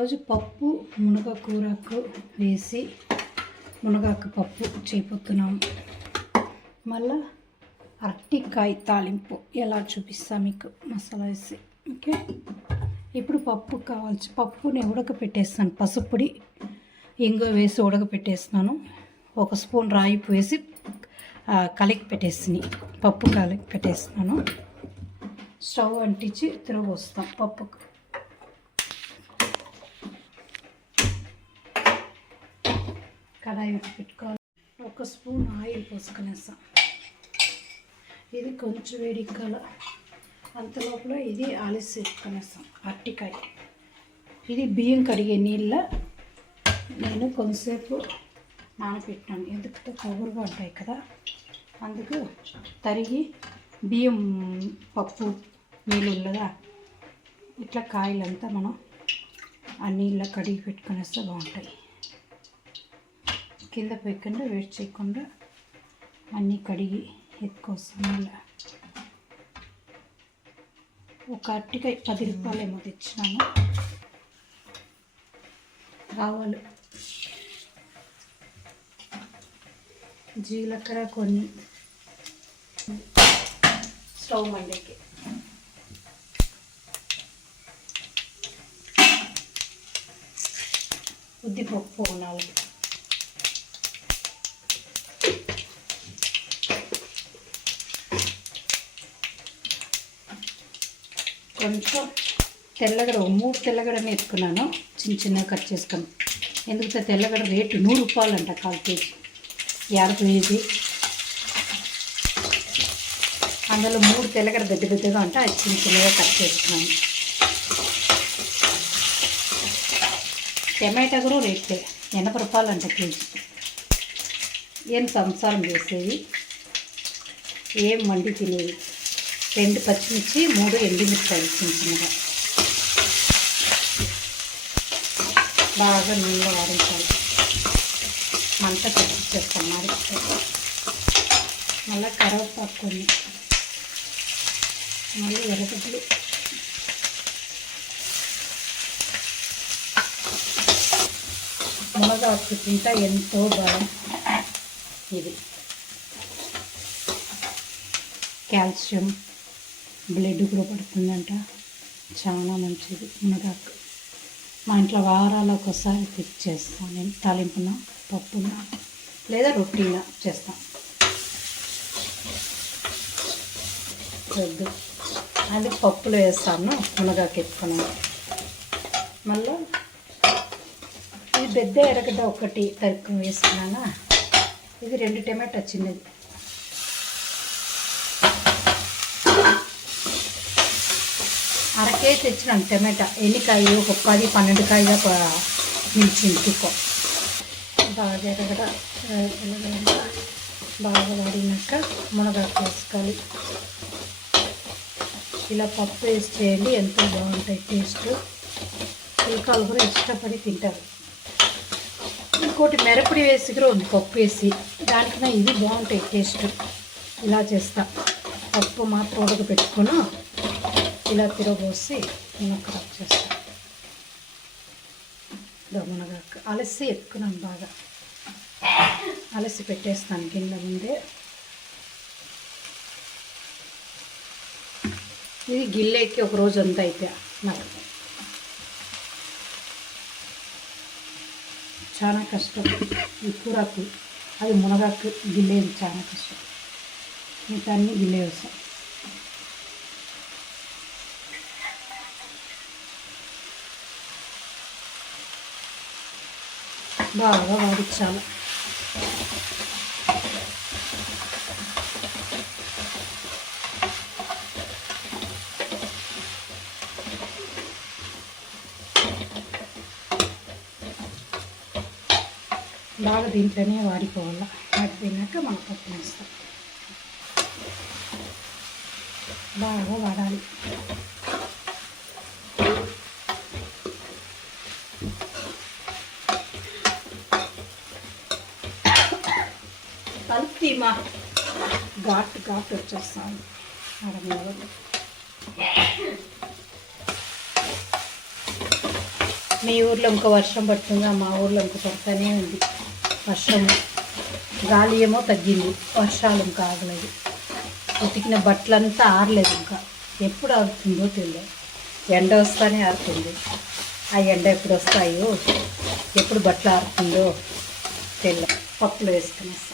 ఈరోజు పప్పు మునగ కూరకు వేసి మునగాకు పప్పు చేయబోతున్నాం మళ్ళా అరటికాయ తాలింపు ఎలా చూపిస్తా మీకు మసాలా వేసి ఓకే? ఇప్పుడు పప్పు కావాల్సి పప్పుని ఉడకపెట్టేస్తాను. పసుపుడి ఇంగో వేసి ఉడకపెట్టేస్తున్నాను. ఒక స్పూన్ రాయిపు వేసి కలికి పెట్టేసి పప్పు కలికి పెట్టేస్తున్నాను. స్టవ్ అంటించి తిరగొస్తాం పప్పుకు. కడాయి పెట్టుకోవాలి. ఒక స్పూన్ ఆయిల్ పోసుకునేస్తాం ఇది కొంచెం వేడికాల అంత లోపల ఇది ఆలస్య వేసుకునేస్తాం అరటికాయ. ఇది బియ్యం కడిగే నీళ్ళ నేను కొంతసేపు నానపెట్టాను. ఎందుకంటే కబురుగా ఉంటాయి కదా. అందుకు తరిగి బియ్యం పప్పు నీళ్ళు కదా. ఇట్లా కాయలంతా మనం ఆ నీళ్ళ కడిగి పెట్టుకునేస్తే బాగుంటాయి. కింద పెట్టకుండా వేడి చేయకుండా అన్నీ కడిగి ఎత్తుకొస్తాం ఒక అట్టికాయ పది రూపాయలు ఏమో తెచ్చినాను. ఆవాలు జీలకర్ర కొన్ని. స్టవ్ మండేకి. ఉద్దిపప్పు నాలుగు. కొంచెం తెల్లగడ మూడు తెల్లగడనే ఎత్తుకున్నాను చిన్న చిన్నగా కట్ చేసుకుని ఎందుకంటే తెల్లగడ రేటు నూరు రూపాయలు అంట కాల్ కేజీ. యాభై కేజీ అందులో మూడు తెల్లగడ పెద్ద పెద్దగా ఉంటే అది చిన్న చిన్నగా కట్ చేసుకున్నాను. టమాటా కూడా రేటే. ఎనభై రూపాయలు అంట కేజీ. ఏం సంసారం చేసేది? ఏం మండి తినేవి రెండు పచ్చిమిర్చి మూడు ఎండుమిరకాయలు చిన్న చిన్నగా బాగా నూనెలో వాడించాలి మంట తగ్గించేస్తాం మరి మళ్ళీ కరివేపాకు కొన్ని మళ్ళీ ఎర్రగడ్డలు మునగాకు తింటే ఎంతో బలం ఇది కాల్షియం బ్లడ్ కూడా పడుతుందంట. చాలా మంచిది. మునగాకు. మా ఇంట్లో వారాలు ఒకసారి తెచ్చేస్తాను నేను తాలింపున పప్పున లేదా రొట్టిన చేస్తాను వద్దు. అది పప్పులో వేస్తాను మునగాకు ఎత్తుకున్నాను మళ్ళీ ఇది పెద్ద ఎరగడ్డ ఒకటి తరుక్కుని వేసుకున్నానా? ఇది రెండు టమాటా చిన్నది. అరకే తెచ్చినాను టమాటా ఎన్నికాయ ఒక పన్నెండు కాయగా నిలిచింది తుక్కో. బాగా ఎరగడ బాగా వాడినాక మునగాకు వేసుకోవాలి ఇలా పప్పు వేసి చేయండి ఎంతో బాగుంటాయి టేస్ట్. పిల్లకాయలు కూడా ఇష్టపడి తింటారు. ఇంకోటి మెరపడి వేసి కూడా ఉంది పప్పు వేసి. దానికన్నా ఇది బాగుంటాయి టేస్ట్. ఇలా చేస్తా. పప్పు మాత్రం ఉడకబెట్టుకుని ఇలా తిరగబోసి మునక్క ఇదో మునగాకు అలసి ఎక్కున్నాను బాగా. అలసి పెట్టేస్తాను కింద ముందే. ఇది గిల్లెక్కి ఒక రోజు అంతా అయితే నాకు చాలా కష్టం. ఈ కూరకు అది మునగాకు గిల్లేది చాలా కష్టం. మిగతా అన్ని గిల్లే వస్తాం బాగా వాడించాలి బాగా దీంట్లోనే వాడిపోవాలి వాడిపోయినాక మనం పప్పు వేస్తాం. బాగా వాడాలి. తీమా. ఘాట్ ఘాట్ వచ్చేస్తాను అడగలేదు మీ ఊర్లో ఇంకో వర్షం పడుతుందా? మా ఊర్లో ఇంకో పడుతూనే ఉంది. వర్షం గాలి ఏమో తగ్గింది. వర్షాలు ఇంకా ఆగలేదు. ఉతికిన బట్టలంతా ఆరలేదు ఇంకా. ఎప్పుడు ఆరుతుందో తెలియదు. ఎండ వస్తానే ఆరుతుంది. ఆ ఎండ ఎప్పుడు వస్తాయో ఎప్పుడు బట్టలు ఆరుతుందో తెలియదు. పప్పులు వేసుకునేసి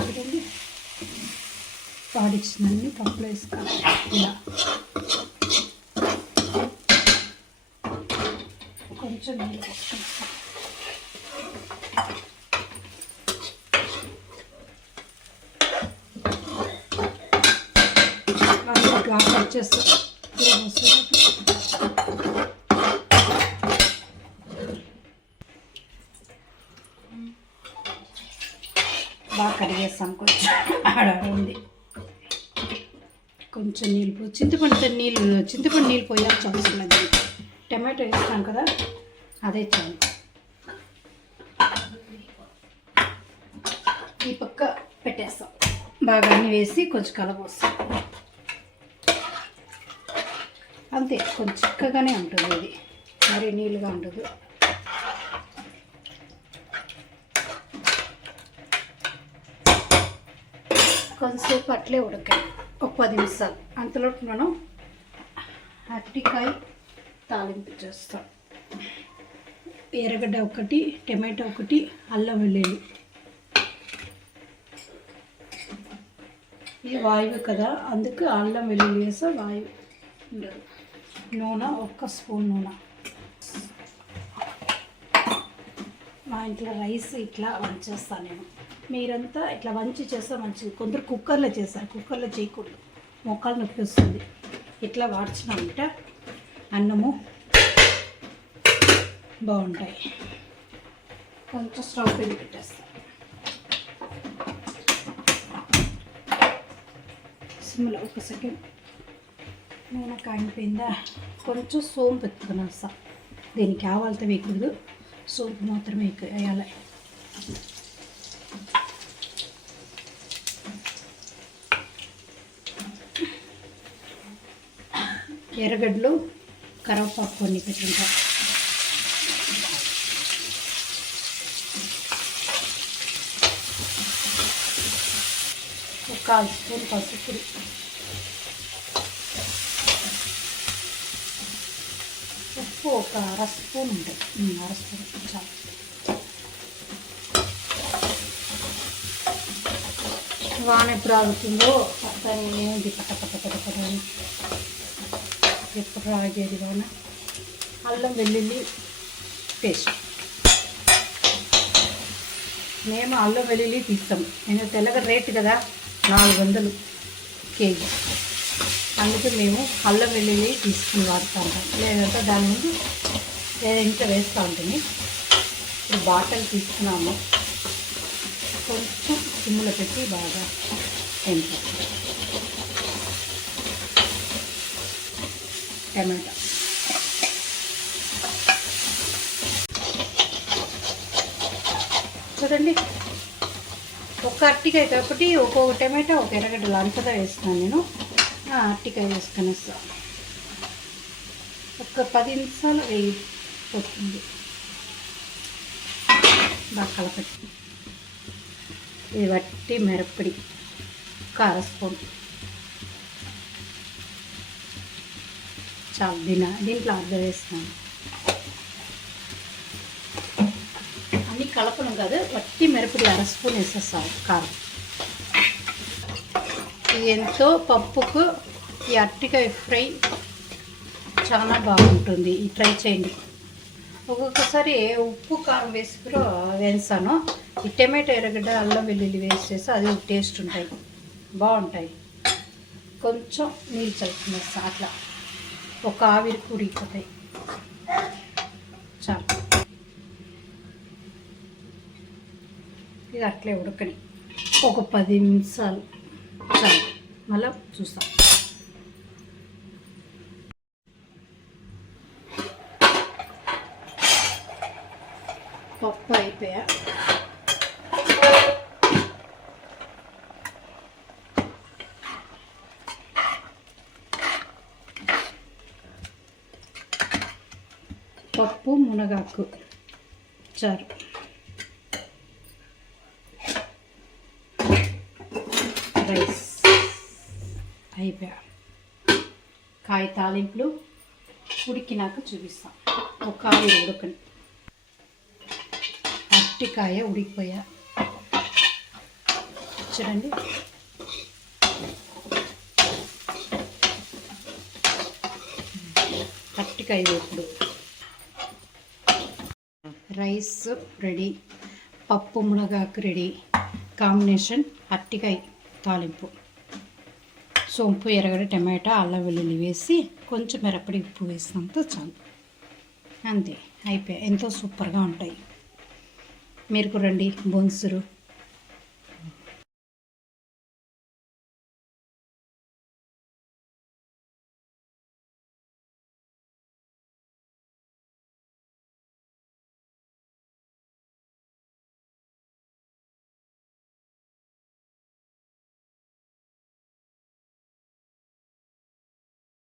చూడండి పాడిచ్చినన్ని కప్పులు వేసుకోవాలి ఇలా. కొంచెం నీళ్ళు పోసుకుంటాం ఘాట్ వచ్చేస్తాం బాగా కడిగేస్తాం కొంచెం. ఆడ ఉంది. కొంచెం నీళ్ళు పో చింతపండు నీళ్ళు చింతపండు నీళ్ళు పోయాల్సి అవసరం లేదు టమాటో వేస్తాం కదా అదే చాలు. ఈ పక్క పెట్టేస్తాం. బాగా అన్ని వేసి కొంచెం కలపోస్తాం అంతే కొంచెం చిక్కగానే ఉంటుంది ఇది. మరీ నీళ్ళుగా ఉండదు. కొంతసేపు అట్లే ఉడకాయి ఒక పది నిమిషాలు. అంతలో మనం అరటికాయ తాలింపు చేస్తాం. ఎర్రగడ్డ ఒకటి టమాటో ఒకటి అల్లం వెల్లుల్లి. ఇది వాయువు కదా అందుకు అల్లం వెల్లుల్లి వేసా వాయువు ఉండదు. నూనె ఒక్క స్పూన్ నూనె. మా ఇంట్లో రైస్ ఇట్లా వంచేస్తాను నేను. మీరంతా ఇట్లా వంచి చేస్తే మంచిది కొందరు కుక్కర్లో చేస్తారు కుక్కర్లో చేయకూడదు మొక్కలు నొప్పి వస్తుంది. ఇట్లా వాడ్చినామంటే అన్నము బాగుంటాయి. కొంచెం స్టవ్ పెట్టి పెట్టేస్తాను సిమ్లో ఒక సెకండ్. నూనె కాగిపోయిందా? కొంచెం సోంపు ఎత్తుకొని వస్తా. దీనికి ఆవాలతో వేయకూడదు సోంపు మాత్రమే ఎక్కువ వేయాలి. ఎర్రగడ్డలు కరివేపాకు కొన్ని పెట్టుకుంటా. ఒక కాల్ స్పూన్ పసుపు ఉప్పు ఒక అర స్పూన్ ఉంటుంది. అర స్పూన్ చాలు. వాన ఎప్పుడు ఆగుతుందో అర్థం ఏముంది? పట్ట పట్ట పట్ట పట్ట. అని. ఎప్పుడు రాగేది అల్లం వెల్లుల్లి పేస్ట్. మేము అల్లం వెల్లుల్లి తీస్తాం. నేను తెల్లగ రేటు కదా నాలుగు వందలు కేజీ. అందుకే మేము అల్లం వెల్లుల్లి తీసుకుని వాడుతూ. ఉంటాం లేదంటే దాని ముందు వేరే ఇంట్లో వేస్తూ ఉంటుంది. ఇప్పుడు బాటలు తీసుకున్నాము. కొంచెం సిమ్ములో పెట్టి బాగా ఎంపాలి టమాటా చూడండి. ఒక అరటికాయ కాబట్టి ఒక్కొక్క టమాటా ఒక ఎర్రగడ్డలు అంతగా వేస్తాను నేను. ఆ, అరటికాయ వేసుకొని వస్తాను ఒక పది నిమిషాలు వేయి బాగా కలపట్టి ఇది వట్టి మిరప్పొడి కార స్పూన్ దీంట్లో ఆర్డర్ వేస్తాను అన్నీ కలపడం కాదు వట్టి మిరపడి అర స్పూన్ వేసేస్తాను కారం. ఎంతో పప్పుకు ఈ అట్టికాయ ఫ్రై చాలా బాగుంటుంది ఈ ట్రై చేయండి. ఒక్కొక్కసారి ఉప్పు కారం వేసి కూడా వేస్తాను. ఈ టమాటో ఎర్రగడ్డ అల్లం వెల్లుల్లి వేసేసి అది టేస్ట్ ఉంటాయి బాగుంటాయి. కొంచెం నీళ్ళు చల్లుకునేస్తా అట్లా. ఒక ఆవిరి కూడిపోతాయి చాలు ఇది అట్లే ఉడకని ఒక పది నిమిషాలు చాలు మళ్ళీ చూస్తాం పప్పు అయిపోయా పప్పు మునగాకు. చారు రైస్. అయిపోయా. కాయ తాలింపులు ఉడికినాక చూపిస్తాం. ఒక కాయ ఉడకని. అరటికాయ ఉడికిపోయా. చూడండి. అరటికాయ వేపుడు రైస్ రెడీ పప్పు మునగాకు రెడీ కాంబినేషన్ అట్టికాయ తాలింపు. సోంపు ఎరగడ టమాటా అల్లం వెల్లుల్లి వేసి కొంచెం మిరపడి ఉప్పు వేసినంత చాలు. అంతే అయిపోయాయి ఎంతో సూపర్గా ఉంటాయి. మీరు కూడా రండి బొన్సురు.